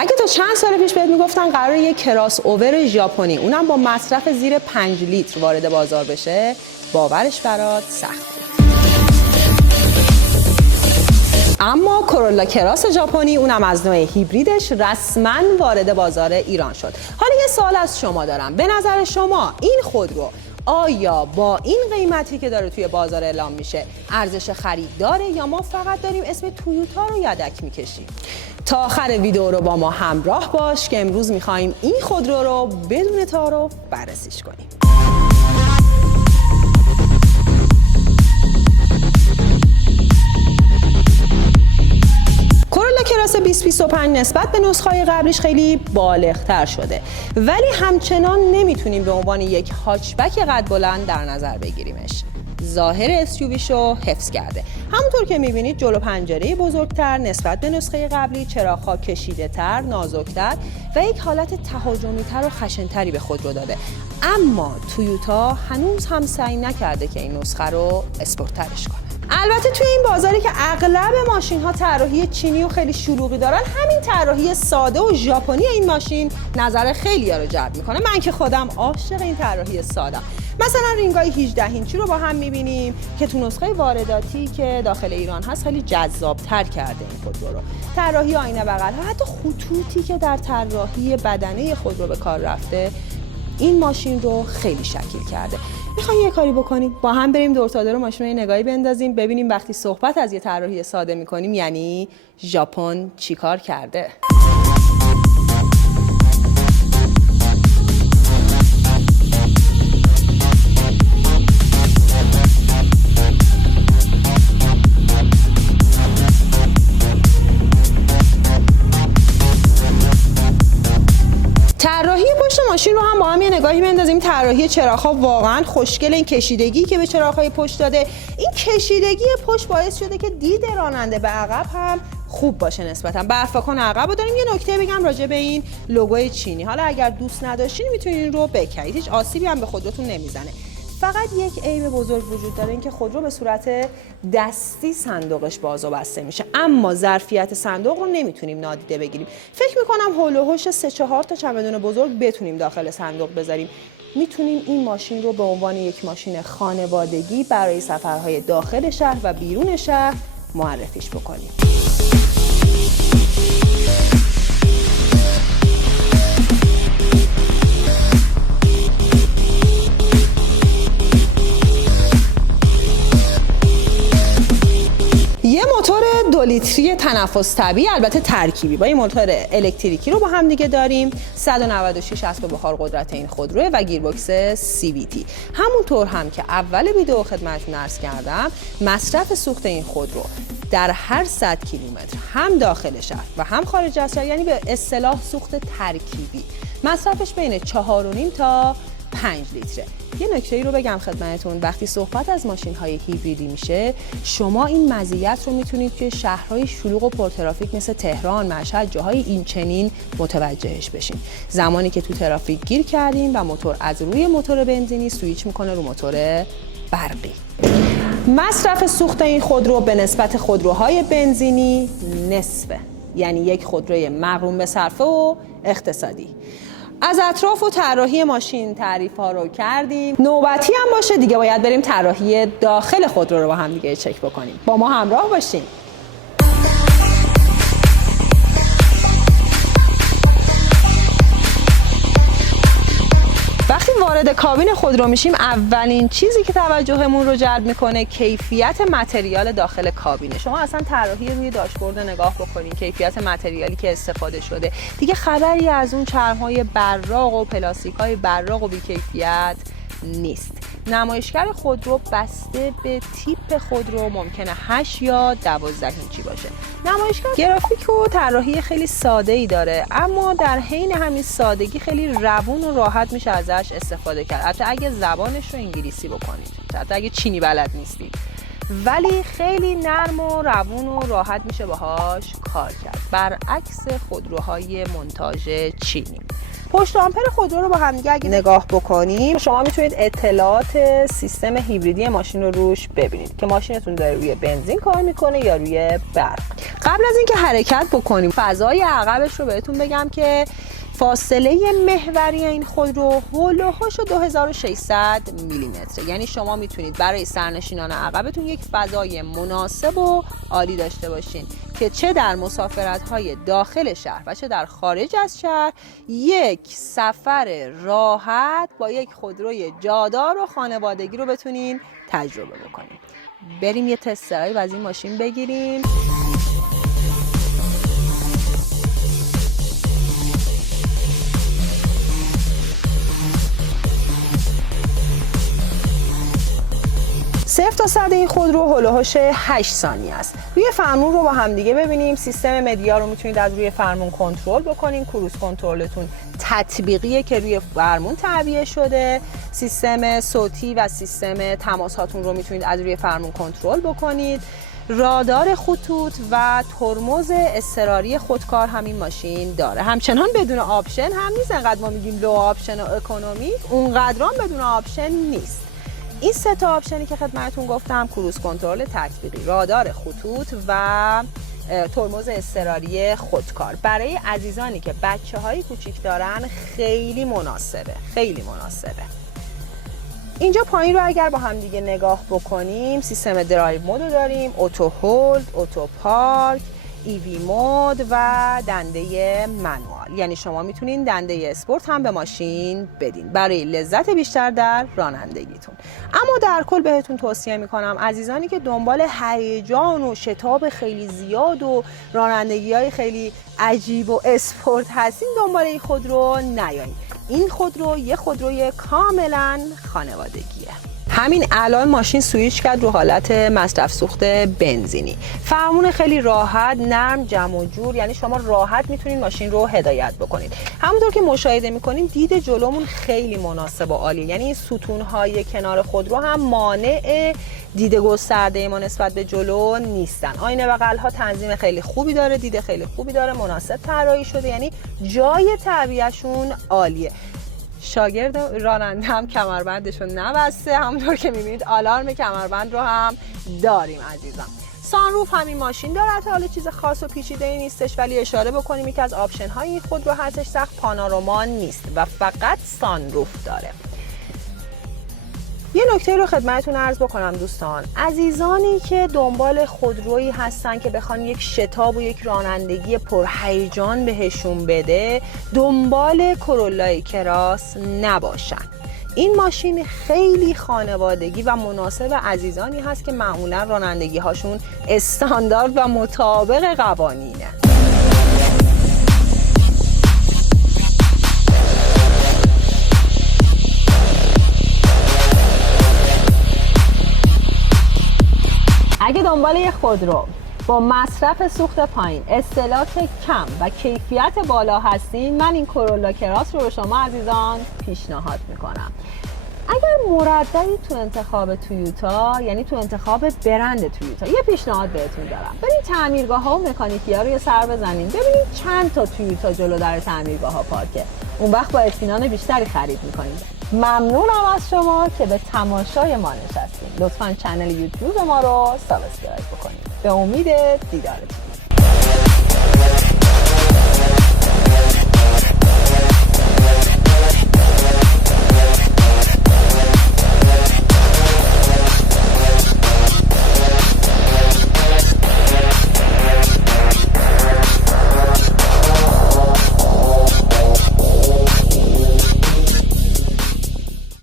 اگه تا چند سال پیش بهت میگفتن قراره یک کراس اوور ژاپنی اونم با مصرف زیر 5 لیتر وارد بازار بشه، باورش برات سخت بود. اما کرولا کراس ژاپنی اونم از نوع هیبریدش رسما وارد بازار ایران شد. حالا یه سوال از شما دارم، به نظر شما این خودرو آیا با این قیمتی که داره توی بازار اعلام میشه ارزش خرید داره یا ما فقط داریم اسم تویوتا رو یدک میکشیم؟ تا آخر ویدیو رو با ما همراه باش که امروز میخوایم این خودرو رو بدون تعارف بررسیش کنیم. کرولا کراس 2025 نسبت به نسخه‌های قبلیش خیلی بالغ‌تر شده، ولی همچنان نمیتونیم به عنوان یک هاچبک قد بلند در نظر بگیریمش. ظاهر SUV شو حفظ کرده. همونطور که میبینید جلو پنجره بزرگتر نسبت به نسخه قبلی، چراغ‌ها کشیده‌تر، نازک‌تر و یک حالت تهاجمی‌تر و خشن‌تری به خودرو داده. اما تویوتا هنوز هم سعی نکرده که این نسخه رو اسپورت‌ترش کنه. البته توی این بازاری که اغلب ماشین‌ها طراحی چینی و خیلی شلوغی دارن، همین طراحی ساده و ژاپنی این ماشین نظر خیلی‌ها رو جلب می‌کنه. من که خودم عاشق این طراحی ساده‌ام. مثلا رینگای 18 اینچی رو با هم می‌بینیم که تو نسخه وارداتی که داخل ایران هست خیلی جذاب‌تر کرده این خودرو رو. طراحی آینه بغل‌ها، حتی خطوطی که در طراحی بدنه خودرو به کار رفته، این ماشین رو خیلی شکل کرده. میخوایم یه کاری بکنیم، با هم بریم دور تا دور ماشین رو یه نگاهی بندازیم، ببینیم وقتی صحبت از یه طراحی ساده میکنیم یعنی ژاپن چیکار کرده. طراحی پشت ماشین رو هم با هم یه نگاهی بندازیم. طراحی چراغ‌ها واقعا خوشگل. این کشیدگی که به چراغ‌های پشت داده، این کشیدگی پشت باعث شده که دید راننده به عقب هم خوب باشه نسبتا. برفاکن عقب رو داریم. یه نکته بگم راجع به این لوگوی چینی، حالا اگر دوست نداشتین میتونین این رو بکنید، هیچ آسیبی هم به خودروتون نمیزنه. فقط یک عیب بزرگ وجود داره، این که خودرو به صورت دستی صندوقش باز و بسته میشه، اما ظرفیت صندوق رو نمیتونیم نادیده بگیریم. فکر میکنم هول و هوش 3-4 تا چمدون بزرگ بتونیم داخل صندوق بذاریم. میتونیم این ماشین رو به عنوان یک ماشین خانوادگی برای سفرهای داخل شهر و بیرون شهر معرفیش بکنیم. یه موتور 2 لیتری تنفس طبیعی، البته ترکیبی، با این موتور الکتریکی رو با هم دیگه داریم. 196 اسب بخار قدرت این خودروه و گیربکس CVT. همونطور هم که اول ویدیو خدمتتون عرض کردم، مصرف سوخت این خودرو در هر 100 کیلومتر هم داخل شهر و هم خارج از شهر، یعنی به اصطلاح سوخت ترکیبی، مصرفش بین 4.5 تا 5 لیتره. یه نکته‌ای رو بگم خدمتتون، وقتی صحبت از ماشین‌های هیبریدی میشه، شما این مزیت رو میتونید توی شهرهای شلوغ و پرترافیک مثل تهران، مشهد، جاهای این چنین متوجهش بشین. زمانی که تو ترافیک گیر کردیم و موتور از روی موتور بنزینی سویچ میکنه رو موتور برقی. مصرف سوخت این خودرو به نسبت خودروهای بنزینی نصفه، یعنی یک خودروی مقرون به صرفه و اقتصادی. از اطراف و طراحی ماشین تعریف ها رو کردیم. نوبتی هم باشه دیگه باید بریم طراحی داخل خودرو رو با هم دیگه چک بکنیم. با ما همراه باشین. وقتی وارد کابین خودرو میشیم، اولین چیزی که توجهمون رو جلب میکنه کیفیت متریال داخل کابینه. شما اصلا طراحی روی داشبورد نگاه بکنین، کیفیت متریالی که استفاده شده، دیگه خبری از اون چرم‌های براق و پلاستیک‌های براق و بی‌کیفیت نیست. نمایشگر خودرو بسته به تیپ خودرو ممکنه 8 یا 12 اینچی باشه. نمایشگر گرافیک و طراحی خیلی ساده‌ای داره، اما در حین همین سادگی خیلی روون و راحت میشه ازش استفاده کرد. حتی اگه زبانش رو انگلیسی بکنید، حتی اگه چینی بلد نیستید، ولی خیلی نرم و روون و راحت میشه باهاش کار کرد، برعکس خودروهای مونتاژ چینی. پشت آمپر خودرو رو با هم دیگه اگه نگاه بکنیم، شما میتونید اطلاعات سیستم هیبریدی ماشین رو روش ببینید که ماشینتون داره روی بنزین کار میکنه یا روی برق. قبل از اینکه حرکت بکنیم، فضای عقبش رو بهتون بگم که فاصله محوری این خودرو هولوهاش 2600 میلیمتره. یعنی شما میتونید برای سرنشینان عقبتون یک فضای مناسب و عالی داشته باشین که چه در مسافرت‌های داخل شهر و چه در خارج از شهر یک سفر راحت با یک خودروی جادار و خانوادگی رو بتونین تجربه بکنید. بریم یه تست درایو از این ماشین بگیریم. صفر تا 100 این خودرو هولوهاش 8 ثانیه است. روی فرمون رو با هم دیگه ببینیم. سیستم مدیا رو میتونید از روی فرمون کنترل بکنین. کروز کنترلتون تطبیقیه که روی فرمون تعبیه شده. سیستم صوتی و سیستم تماساتون رو میتونید از روی فرمون کنترل بکنید. رادار خطوط و ترمز اضطراری خودکار همین ماشین داره. همچنان بدون آپشن هم نیست. انقدر ما میگیم لو آپشن و اکونومی، اونقدرام بدون آپشن نیست. این سه تا آپشنی که خدمتتون گفتم، کروز کنترل تطبیقی، رادار خطوط و ترمز اضطراری خودکار، برای عزیزانی که بچه‌های کوچیک دارن خیلی مناسبه، خیلی مناسبه. اینجا پایین رو اگر با هم دیگه نگاه بکنیم، سیستم درایو مود رو داریم، اوتو هولد، اوتو پارک، ایوی مود و دنده منوال. یعنی شما میتونین دنده اسپورت هم به ماشین بدین برای لذت بیشتر در رانندگیتون. اما در کل بهتون توصیه میکنم عزیزانی که دنبال هیجان و شتاب خیلی زیاد و رانندگی‌های خیلی عجیب و اسپورت هستین، دنبال این خودرو نیاین. این خودرو یه خودروی کاملا خانوادگیه. همین الان ماشین سویچ کرد رو حالت مصرف سوخت بنزینی. فرمون خیلی راحت، نرم، جمع و جور، یعنی شما راحت میتونید ماشین رو هدایت بکنید. همونطور که مشاهده میکنیم دید جلومون خیلی مناسب و عالی، یعنی این ستون‌های کنار خودرو هم مانع دید گسترده ما نسبت به جلو نیستن. آینه بغل‌ها تنظیم خیلی خوبی داره، دید خیلی خوبی داره، مناسب طراحی شده، یعنی جای تعبیه‌شون عالیه. شاگرد راننده هم کمربندشون نبسته، همونطور که میبینید آلارم کمربند رو هم داریم عزیزم. سانروف همین ماشین داره، حالا چیز خاص و پیچیده‌ای نیستش، ولی اشاره بکنیم یکی از آپشن های این خودرو هستش سقف پانوراما نیست و فقط سانروف داره. یه نکته رو خدمتتون عرض بکنم دوستان، عزیزانی که دنبال خودرویی هستن که بخوان یک شتاب و یک رانندگی پرهیجان بهشون بده، دنبال کرولای کراس نباشن. این ماشین خیلی خانوادگی و مناسب عزیزانی هست که معمولا رانندگی هاشون استاندارد و مطابق قوانینه. اگه دنبال یک خودرو با مصرف سوخت پایین، اصطلاحات کم و کیفیت بالا هستین، من این کرولا کراس رو به شما عزیزان پیشنهاد میکنم. اگر مرددی تو انتخاب تویوتا، یعنی تو انتخاب برند تویوتا، یه پیشنهاد بهتون دارم. برید تعمیرگاه ها و مکانیکی ها رو یه سر بزنین، ببینید چند تا تویوتا جلو در تعمیرگاه ها پارکه. اون وقت با اطمینان بیشتری خرید میکنید. ممنونم از شما که به تماشای ما نشستین. لطفاً کانال یوتیوب ما رو سابسکرایب بکنید. به امید دیدارتون.